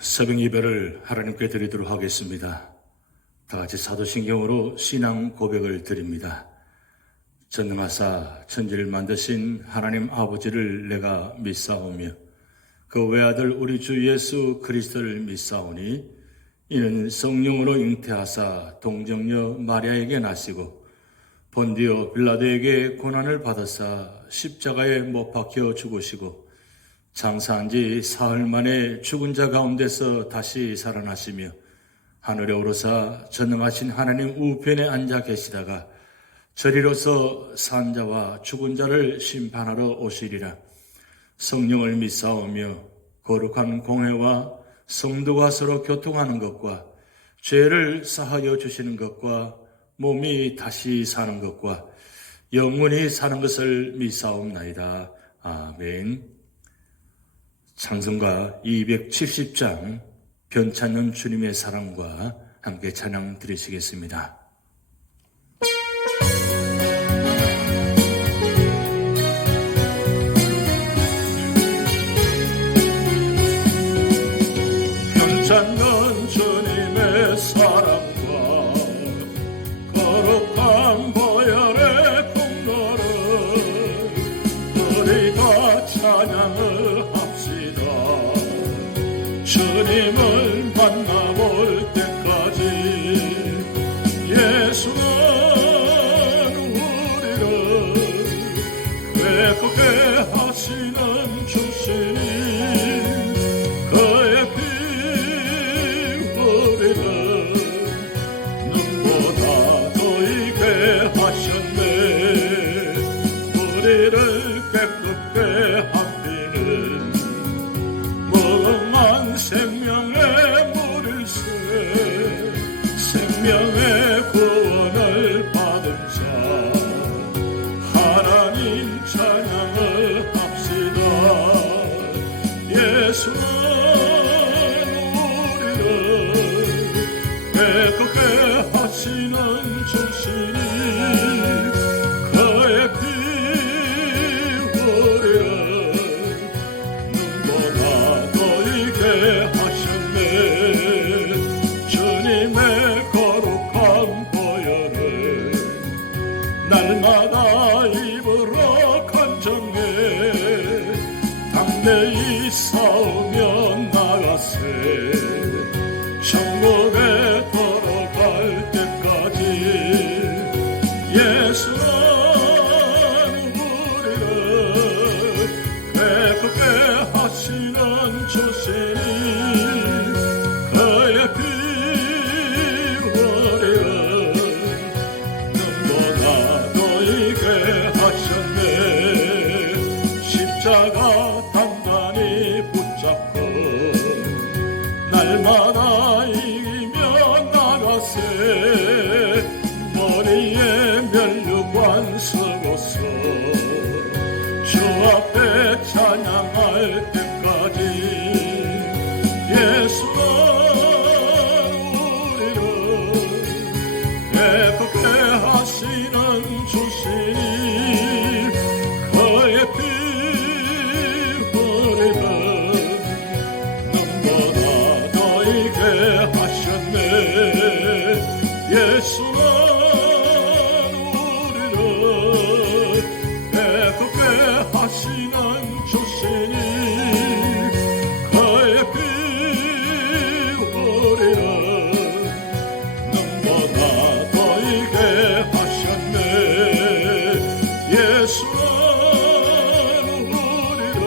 새벽 예배를 하나님께 드리도록 하겠습니다. 다 같이 사도신경으로 신앙 고백을 드립니다. 전능하사 천지를 만드신 하나님 아버지를 내가 믿사오며 그 외아들 우리 주 예수 그리스도를 믿사오니 이는 성령으로 잉태하사 동정녀 마리아에게 나시고 본디오 빌라도에게 고난을 받으사 십자가에 못 박혀 죽으시고 장사한 지 사흘 만에 죽은 자 가운데서 다시 살아나시며 하늘에 오르사 전능하신 하나님 우편에 앉아 계시다가 저리로서 산 자와 죽은 자를 심판하러 오시리라. 성령을 믿사오며 거룩한 공회와 성도가 서로 교통하는 것과 죄를 사하여 주시는 것과 몸이 다시 사는 것과 영원히 사는 것을 믿사옵나이다. 아멘. 찬송가 270장 변찬연 주님의 사랑과 함께 찬양 드리시겠습니다. 변찬연 주님의 사랑과 거룩한 보혈의 공로를 우리가 찬양을 주님을 만나볼 때까지 예수는 우리를 회복게 하시는 주시니 그의 피 우리를 눈보다 더이게 하셨네. 우리를 깨끗게 하시는 생명의 물일세 생명의 구원을 받은 자 하나님 찬양을 합시다. 예수는 우리를 깨끗게 하시는 주시니 그의 피 우리를 하셨네. 주님의 거룩한 보혈을 날마다 입으로 간정해 담대히 싸우며 나가세. 천국에 돌아갈 때까지 예수는 우리를 깨끗게 하시는 주시니 그의 피 우리를 눈보다 더이게 하셨네. 십자가 단단히 붙잡고 날마다 이기며 나가세. 머리에 면류관 쓰고서 주 앞에 찬양할 때까지 예수는 우리를 깨끗게 하시는 주시니 그의 피 우리를 눈보다 더이게 하셨네. 예수는 우리를 깨끗게 하시는 주시니 그의 피 우리를 눈보다 더이게 하셨네. 예수는 우리를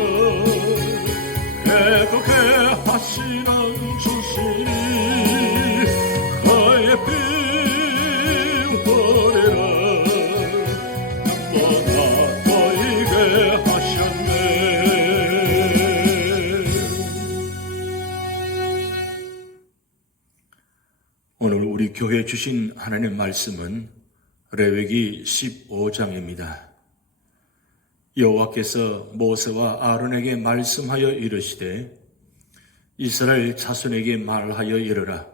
깨끗게 하시는 주시니 그의 피 우리를 눈보다 더이게 하셨네. 오늘 우리 교회에 주신 하나님의 말씀은 레위기 15장입니다. 여호와께서 모세와 아론에게 말씀하여 이르시되 이스라엘 자손에게 말하여 이르라.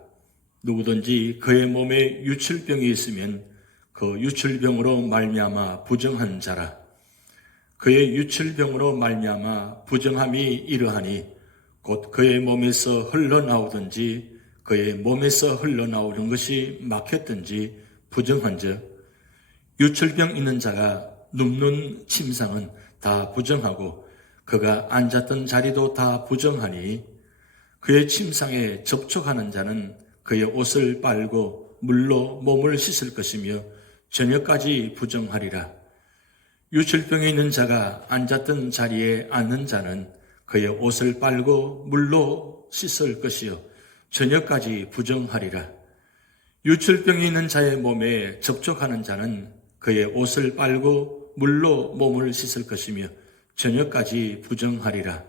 누구든지 그의 몸에 유출병이 있으면 그 유출병으로 말미암아 부정한 자라. 그의 유출병으로 말미암아 부정함이 이러하니 곧 그의 몸에서 흘러나오든지 그의 몸에서 흘러나오는 것이 막혔든지 부정한즉 유출병 있는 자가 눕는 침상은 다 부정하고 그가 앉았던 자리도 다 부정하니 그의 침상에 접촉하는 자는 그의 옷을 빨고 물로 몸을 씻을 것이며 저녁까지 부정하리라. 유출병에 있는 자가 앉았던 자리에 앉는 자는 그의 옷을 빨고 물로 씻을 것이요 저녁까지 부정하리라. 유출병이 있는 자의 몸에 접촉하는 자는 그의 옷을 빨고 물로 몸을 씻을 것이며 저녁까지 부정하리라.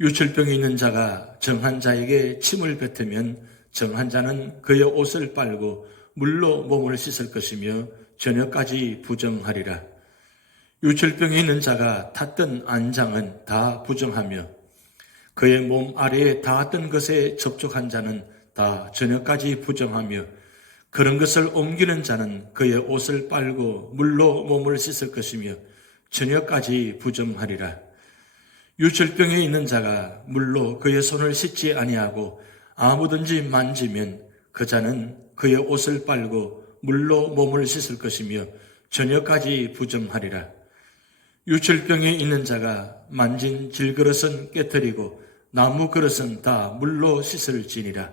유출병이 있는 자가 정한 자에게 침을 뱉으면 정한 자는 그의 옷을 빨고 물로 몸을 씻을 것이며 저녁까지 부정하리라. 유출병이 있는 자가 탔던 안장은 다 부정하며 그의 몸 아래에 닿았던 것에 접촉한 자는 다 저녁까지 부정하며 그런 것을 옮기는 자는 그의 옷을 빨고 물로 몸을 씻을 것이며 저녁까지 부정하리라. 유출병에 있는 자가 물로 그의 손을 씻지 아니하고 아무든지 만지면 그 자는 그의 옷을 빨고 물로 몸을 씻을 것이며 저녁까지 부정하리라. 유출병에 있는 자가 만진 질그릇은 깨뜨리고 나무 그릇은 다 물로 씻을지니라.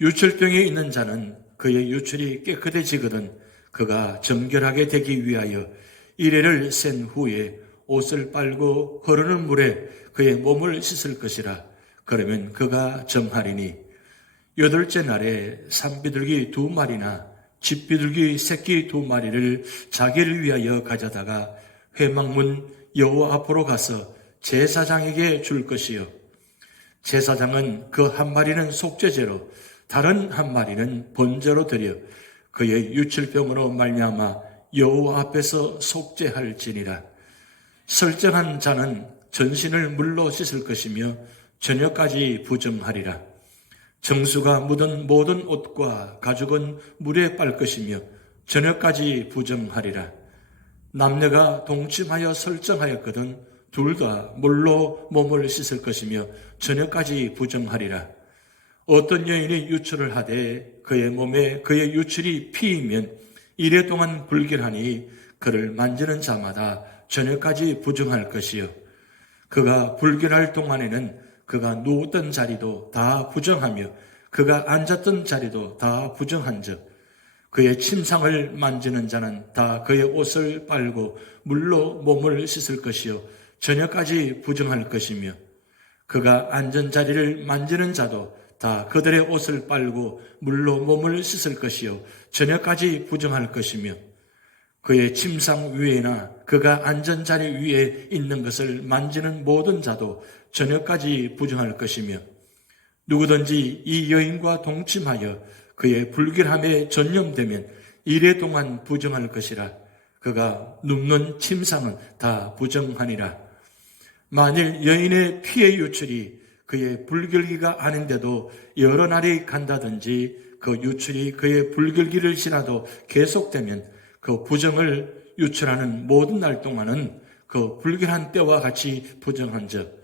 유출병에 있는 자는 그의 유출이 깨끗해지거든 그가 정결하게 되기 위하여 이레를 센 후에 옷을 빨고 흐르는 물에 그의 몸을 씻을 것이라. 그러면 그가 정하리니 여덟째 날에 산비둘기 2마리나 집비둘기 새끼 2마리를 자기를 위하여 가져다가 회막문 여호와 앞으로 가서 제사장에게 줄 것이요 제사장은 그 한 마리는 속죄제로 다른 한 마리는 번제로 드려 그의 유출병으로 말미암아 여호와 앞에서 속죄할지니라. 설정한 자는 전신을 물로 씻을 것이며 저녁까지 부정하리라. 정수가 묻은 모든 옷과 가죽은 물에 빨 것이며 저녁까지 부정하리라. 남녀가 동침하여 설정하였거든 둘 다 물로 몸을 씻을 것이며 저녁까지 부정하리라. 어떤 여인이 유출을 하되 그의 몸에 그의 유출이 피이면 이래 동안 불결하니 그를 만지는 자마다 저녁까지 부정할 것이요 그가 불결할 동안에는 그가 누웠던 자리도 다 부정하며 그가 앉았던 자리도 다 부정한즉 그의 침상을 만지는 자는 다 그의 옷을 빨고 물로 몸을 씻을 것이요 저녁까지 부정할 것이며 그가 앉은 자리를 만지는 자도 다 그들의 옷을 빨고 물로 몸을 씻을 것이요 저녁까지 부정할 것이며 그의 침상 위에나 그가 앉은 자리 위에 있는 것을 만지는 모든 자도 저녁까지 부정할 것이며 누구든지 이 여인과 동침하여 그의 불결함에 전념되면 이래 동안 부정할 것이라. 그가 눕는 침상은 다 부정하니라. 만일 여인의 피의 유출이 그의 불결기가 아닌데도 여러 날이 간다든지 그 유출이 그의 불결기를 지나도 계속되면 그 부정을 유출하는 모든 날 동안은 그 불결한 때와 같이 부정한즉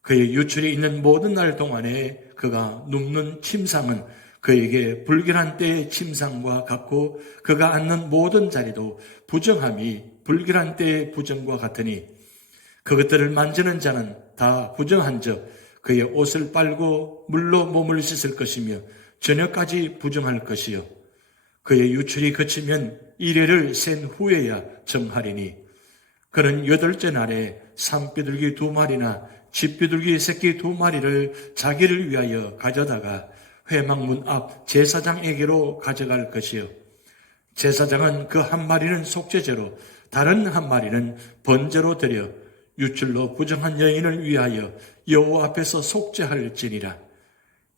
그의 유출이 있는 모든 날 동안에 그가 눕는 침상은 그에게 불결한 때의 침상과 같고 그가 앉는 모든 자리도 부정함이 불결한 때의 부정과 같으니 그것들을 만지는 자는 다 부정한즉 그의 옷을 빨고 물로 몸을 씻을 것이며 저녁까지 부정할 것이요 그의 유출이 그치면 이레를 센 후에야 정하리니 그는 여덟째 날에 산비둘기 2마리나 집비둘기 새끼 2마리를 자기를 위하여 가져다가 회막문 앞 제사장에게로 가져갈 것이요 제사장은 그 한 마리는 속죄제로 다른 한 마리는 번제로 드려 유출로 부정한 여인을 위하여 여호와 앞에서 속죄할지니라.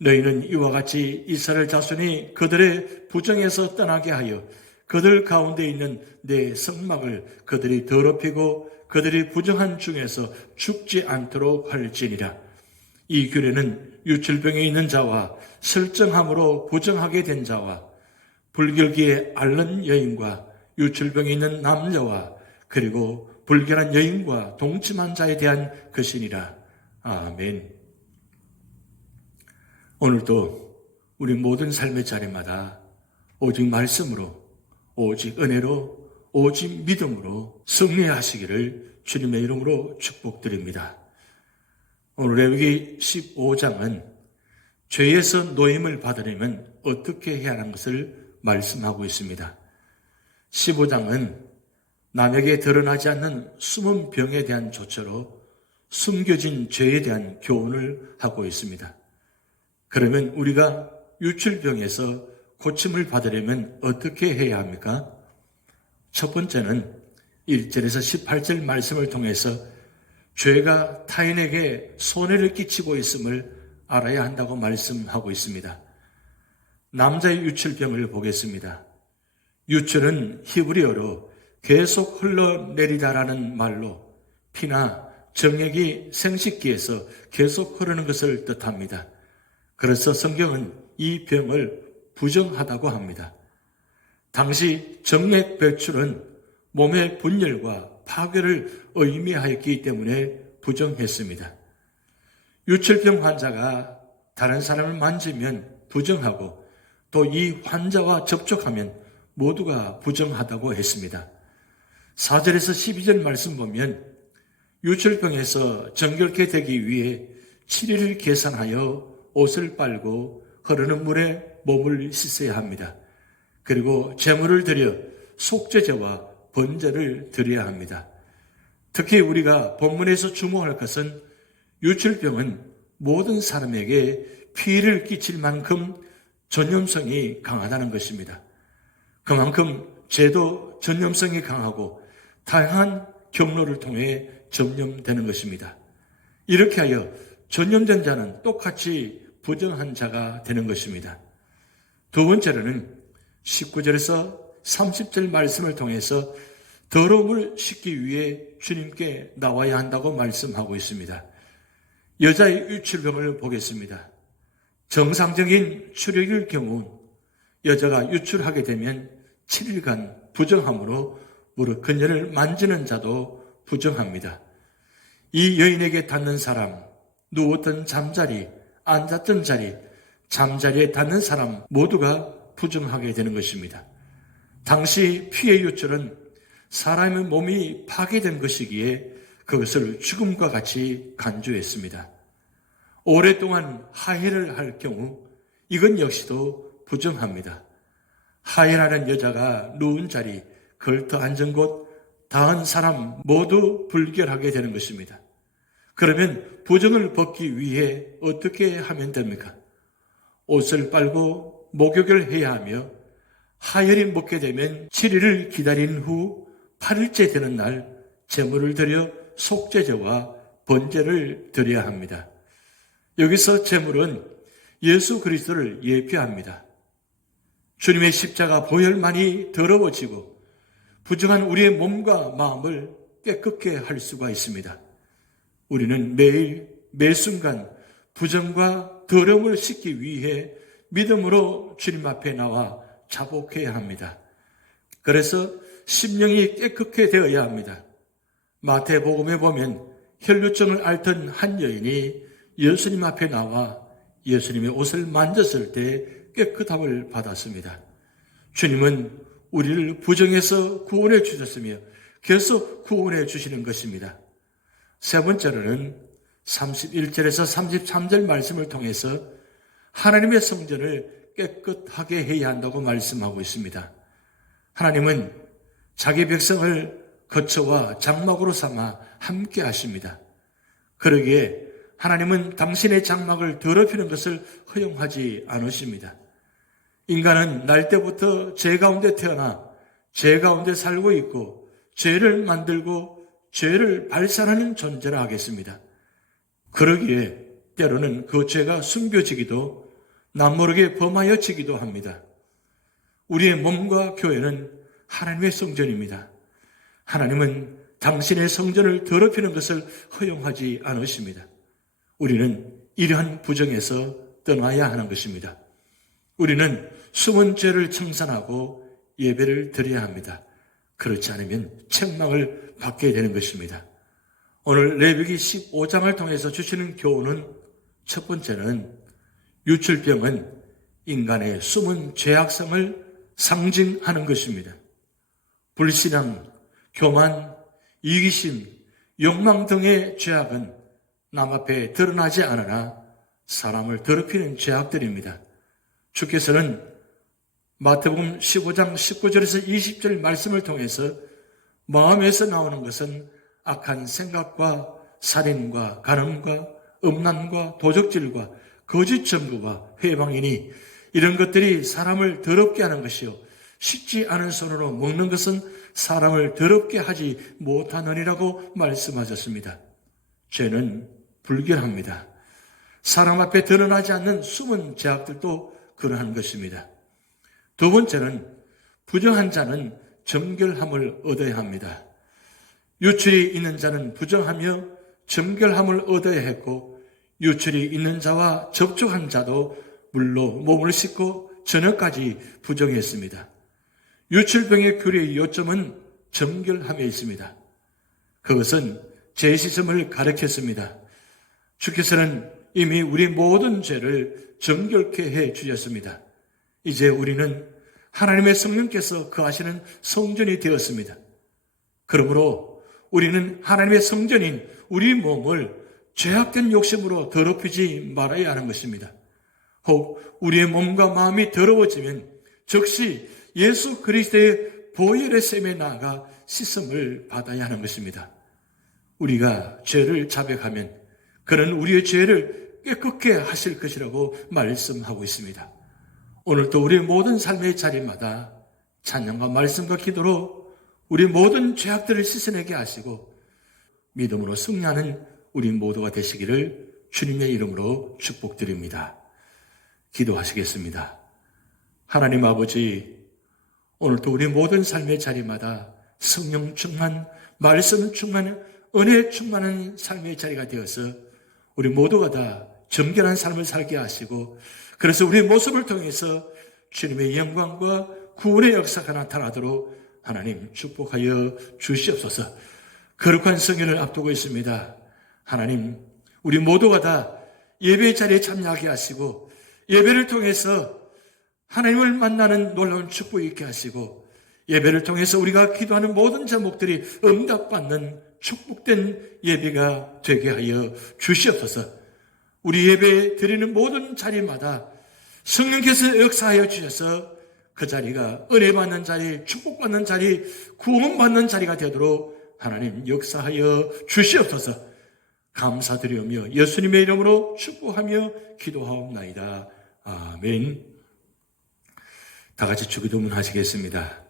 너희는 이와 같이 이스라엘 자손이 그들의 부정에서 떠나게 하여 그들 가운데 있는 내 성막을 그들이 더럽히고 그들이 부정한 중에서 죽지 않도록 할지니라. 이 규례는 유출병에 있는 자와 설정함으로 부정하게 된 자와 불결기에 앓는 여인과 유출병에 있는 남녀와 그리고 불결한 여인과 동침한 자에 대한 것이니라. 아멘. 오늘도 우리 모든 삶의 자리마다 오직 말씀으로, 오직 은혜로, 오직 믿음으로 승리하시기를 주님의 이름으로 축복드립니다. 오늘 레위기 15장은 죄에서 노임을 받으려면 어떻게 해야 하는 것을 말씀하고 있습니다. 15장은 남에게 드러나지 않는 숨은 병에 대한 조처로 숨겨진 죄에 대한 교훈을 하고 있습니다. 그러면 우리가 유출병에서 고침을 받으려면 어떻게 해야 합니까? 첫 번째는 1절에서 18절 말씀을 통해서 죄가 타인에게 손해를 끼치고 있음을 알아야 한다고 말씀하고 있습니다. 남자의 유출병을 보겠습니다. 유출은 히브리어로 계속 흘러내리다라는 말로 피나 정액이 생식기에서 계속 흐르는 것을 뜻합니다. 그래서 성경은 이 병을 부정하다고 합니다. 당시 정액 배출은 몸의 분열과 파괴를 의미하였기 때문에 부정했습니다. 유출병 환자가 다른 사람을 만지면 부정하고 또 이 환자와 접촉하면 모두가 부정하다고 했습니다. 4절에서 12절 말씀 보면 유출병에서 정결케 되기 위해 7일을 계산하여 옷을 빨고 흐르는 물에 몸을 씻어야 합니다. 그리고 제물을 드려 속죄제와 번제를 드려야 합니다. 특히 우리가 본문에서 주목할 것은 유출병은 모든 사람에게 피해를 끼칠 만큼 전염성이 강하다는 것입니다. 그만큼 죄도 전염성이 강하고 다양한 경로를 통해 전염되는 것입니다. 이렇게 하여 전염된 자는 똑같이 부정한 자가 되는 것입니다. 두 번째로는 19절에서 30절 말씀을 통해서 더러움을 씻기 위해 주님께 나와야 한다고 말씀하고 있습니다. 여자의 유출병을 보겠습니다. 정상적인 출혈일 경우 여자가 유출하게 되면 7일간 부정함으로 무릇 그녀를 만지는 자도 부정합니다. 이 여인에게 닿는 사람, 누웠던 잠자리, 앉았던 자리, 잠자리에 닿는 사람 모두가 부정하게 되는 것입니다. 당시 피해 유출은 사람의 몸이 파괴된 것이기에 그것을 죽음과 같이 간주했습니다. 오랫동안 하혈을 할 경우 이건 역시도 부정합니다. 하혈하는 여자가 누운 자리, 걸터 앉은 곳, 닿은 사람 모두 불결하게 되는 것입니다. 그러면 부정을 벗기 위해 어떻게 하면 됩니까? 옷을 빨고 목욕을 해야 하며 하혈이 묻게 되면 7일을 기다린 후 8일째 되는 날 제물을 드려 속죄제와 번제를 드려야 합니다. 여기서 제물은 예수 그리스도를 예표합니다. 주님의 십자가 보혈만이 더러워지고 부정한 우리의 몸과 마음을 깨끗게 할 수가 있습니다. 우리는 매일 매순간 부정과 더러움을 씻기 위해 믿음으로 주님 앞에 나와 자복해야 합니다. 그래서 심령이 깨끗게 되어야 합니다. 마태복음에 보면 혈루증을 앓던 한 여인이 예수님 앞에 나와 예수님의 옷을 만졌을 때 깨끗함을 받았습니다. 주님은 우리를 부정해서 구원해 주셨으며 계속 구원해 주시는 것입니다. 세 번째로는 31절에서 33절 말씀을 통해서 하나님의 성전을 깨끗하게 해야 한다고 말씀하고 있습니다. 하나님은 자기 백성을 거처와 장막으로 삼아 함께 하십니다. 그러기에 하나님은 당신의 장막을 더럽히는 것을 허용하지 않으십니다. 인간은 날 때부터 죄 가운데 태어나 죄 가운데 살고 있고 죄를 만들고 죄를 발산하는 존재라 하겠습니다. 그러기에 때로는 그 죄가 숨겨지기도 남모르게 범하여지기도 합니다. 우리의 몸과 교회는 하나님의 성전입니다. 하나님은 당신의 성전을 더럽히는 것을 허용하지 않으십니다. 우리는 이러한 부정에서 떠나야 하는 것입니다. 우리는 숨은 죄를 청산하고 예배를 드려야 합니다. 그렇지 않으면 책망을 받게 되는 것입니다. 오늘 레위기 15장을 통해서 주시는 교훈은 첫 번째는 유출병은 인간의 숨은 죄악성을 상징하는 것입니다. 불신앙, 교만, 이기심, 욕망 등의 죄악은 남 앞에 드러나지 않으나 사람을 더럽히는 죄악들입니다. 주께서는 마태복음 15장 19절에서 20절 말씀을 통해서 마음에서 나오는 것은 악한 생각과 살인과 간음과 음란과 도적질과 거짓 증거와 회방이니 이런 것들이 사람을 더럽게 하는 것이요 씻지 않은 손으로 먹는 것은 사람을 더럽게 하지 못하느니라고 말씀하셨습니다. 죄는 불결합니다. 사람 앞에 드러나지 않는 숨은 죄악들도 그러한 것입니다. 두 번째는 부정한 자는 정결함을 얻어야 합니다. 유출이 있는 자는 부정하며 정결함을 얻어야 했고 유출이 있는 자와 접촉한 자도 물로 몸을 씻고 저녁까지 부정했습니다. 유출병의 교리의 요점은 정결함에 있습니다. 그것은 제시점을 가리켰습니다. 주께서는 이미 우리 모든 죄를 정결케 해 주셨습니다. 이제 우리는 하나님의 성령께서 거하시는 성전이 되었습니다. 그러므로 우리는 하나님의 성전인 우리 몸을 죄악된 욕심으로 더럽히지 말아야 하는 것입니다. 혹 우리의 몸과 마음이 더러워지면 즉시 예수 그리스도의 보혈의 셈에 나아가 씻음을 받아야 하는 것입니다. 우리가 죄를 자백하면 그는 우리의 죄를 깨끗게 하실 것이라고 말씀하고 있습니다. 오늘도 우리 모든 삶의 자리마다 찬양과 말씀과 기도로 우리 모든 죄악들을 씻어내게 하시고 믿음으로 승리하는 우리 모두가 되시기를 주님의 이름으로 축복드립니다. 기도하시겠습니다. 하나님 아버지, 오늘도 우리 모든 삶의 자리마다 성령 충만, 말씀 충만, 은혜 충만한 삶의 자리가 되어서 우리 모두가 다 정결한 삶을 살게 하시고 그래서 우리의 모습을 통해서 주님의 영광과 구원의 역사가 나타나도록 하나님 축복하여 주시옵소서. 거룩한 성회를 앞두고 있습니다. 하나님, 우리 모두가 다 예배 자리에 참여하게 하시고 예배를 통해서 하나님을 만나는 놀라운 축복이 있게 하시고 예배를 통해서 우리가 기도하는 모든 제목들이 응답받는 축복된 예배가 되게 하여 주시옵소서. 우리 예배 드리는 모든 자리마다 성령께서 역사하여 주셔서 그 자리가 은혜받는 자리, 축복받는 자리, 구원받는 자리가 되도록 하나님 역사하여 주시옵소서. 감사드리며 예수님의 이름으로 축복하며 기도하옵나이다. 아멘. 다 같이 주기도문 하시겠습니다.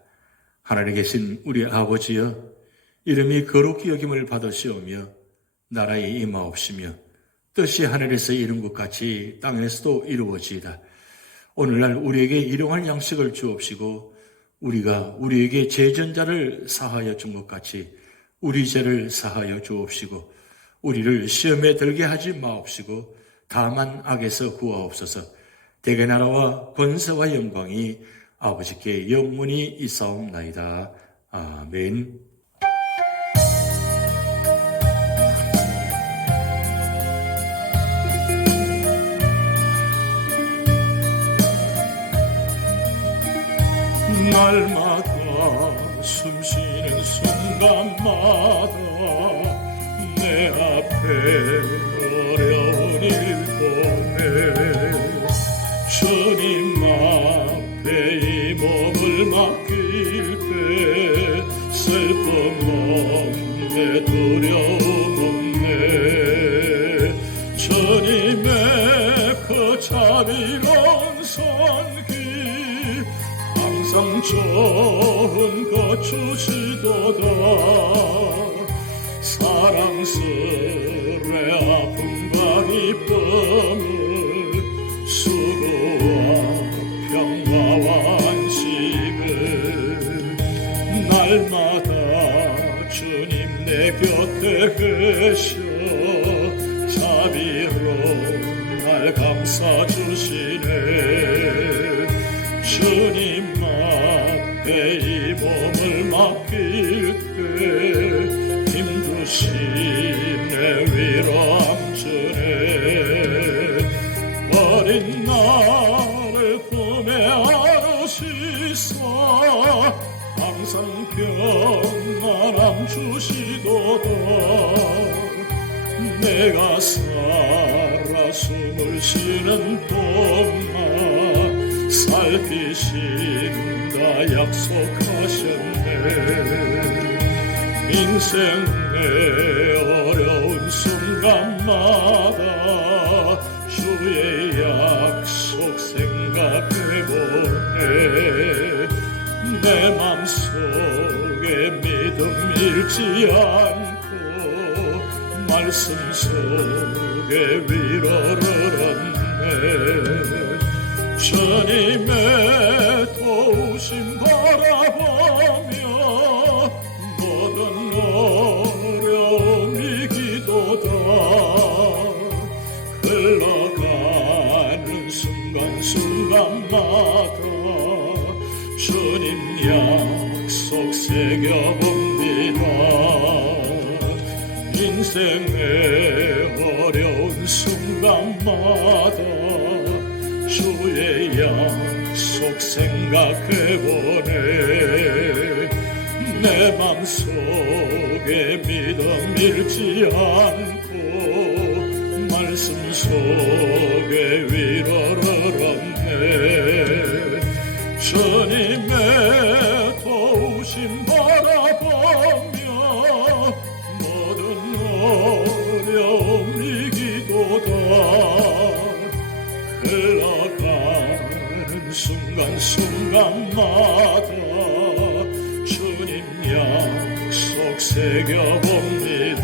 하늘에 계신 우리 아버지여, 이름이 거룩히 여김을 받으시오며 나라에 임하옵시며 뜻이 하늘에서 이룬 것 같이 땅에서도 이루어지이다. 오늘날 우리에게 일용할 양식을 주옵시고 우리가 우리에게 죄전자를 사하여 준 것 같이 우리 죄를 사하여 주옵시고 우리를 시험에 들게 하지 마옵시고 다만 악에서 구하옵소서. 대개 나라와 권세와 영광이 아버지께 영원히 있사옵나이다. 아멘. 날마다 숨쉬는 순간마다 내 앞에 어려운 일 보내 주님 앞에 이 몸을 맡길 때 슬픔 없네 두려움 없네 주님의 그 자비로운 손길 항상 좋은 것 주시도다. 사랑스레 아픔과 기쁨을 수고와 평화와 안식을 날마다 주님 내 곁에 계셔 자비로 날 감싸주시네. 주님 앞에 이 몸을 맡길 때 힘주시네 위로함 주네. 어린 나를 품에 안으시사 항상 평안함 주시도다. 내가 살아 숨을 쉬는 동안 살피신다 약속하셨네. 인생의 어려운 순간마다 주의 약속 생각해보네. 내 맘속에 믿음 잃지 않고 말씀 속에 위로를 얻네. 주님의 도우심 바라보며 모든 어려움 이기도다. 흘러가는 순간순간마다 주님 약속 새겨봅니다. 인생의 어려운 순간마다 주의 약속 생각해보네. 내 맘속에 믿음 잃지 않고 말씀 속에 위로를 얻네. 주님의 도우심 바라보며 모든 어려움 이기도다. 흘러가는 순간순간마다 주님 약속 새겨봅니다.